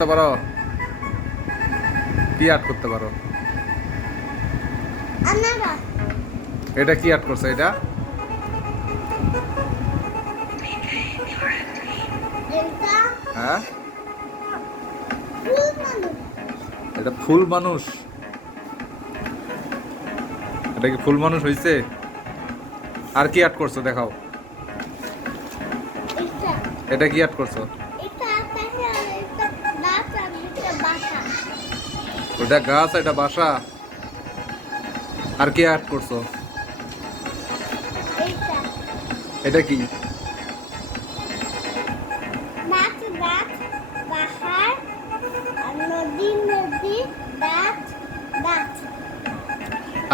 করতে পারো? কি আর্ট করতে পারো? এটা কি আর্ট করছে? এটা হ্যাঁ, এটা ফুল মানুষ। এটা কি ফুল মানুষ হয়েছে? আর কি আর্ট করছো দেখাও। এটা কি আর্ট করছো? ওটা গাছ, এটা বাসা। আর কি আর্ট করছো? এটা কি?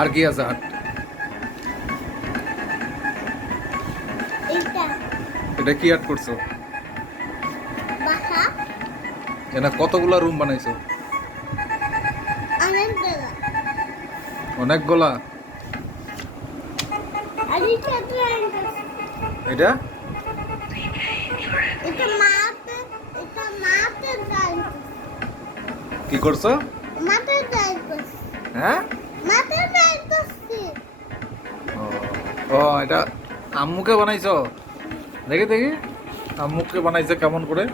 আর কি আছে আর্ট? এটা কি আর্ট করছো? এটা কতগুলা রুম বানাইছো? অনেকগুলা। এটা কি করছো? হ্যাঁ, ও এটা আম্মুকে বানাইছো? দেখি দেখি আম্মুকে বানাইছে কেমন করে।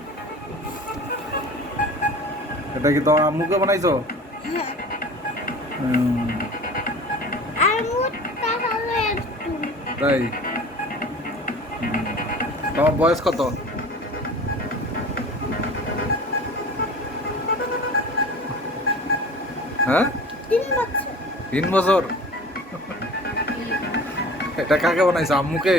এটা কি তোমার আম্মুকে বানাইছো? তাই? তোমার বয়স কত? হ্যাঁ, 3 বছর। এটা কাকে বানাইছো? আম্মুকে?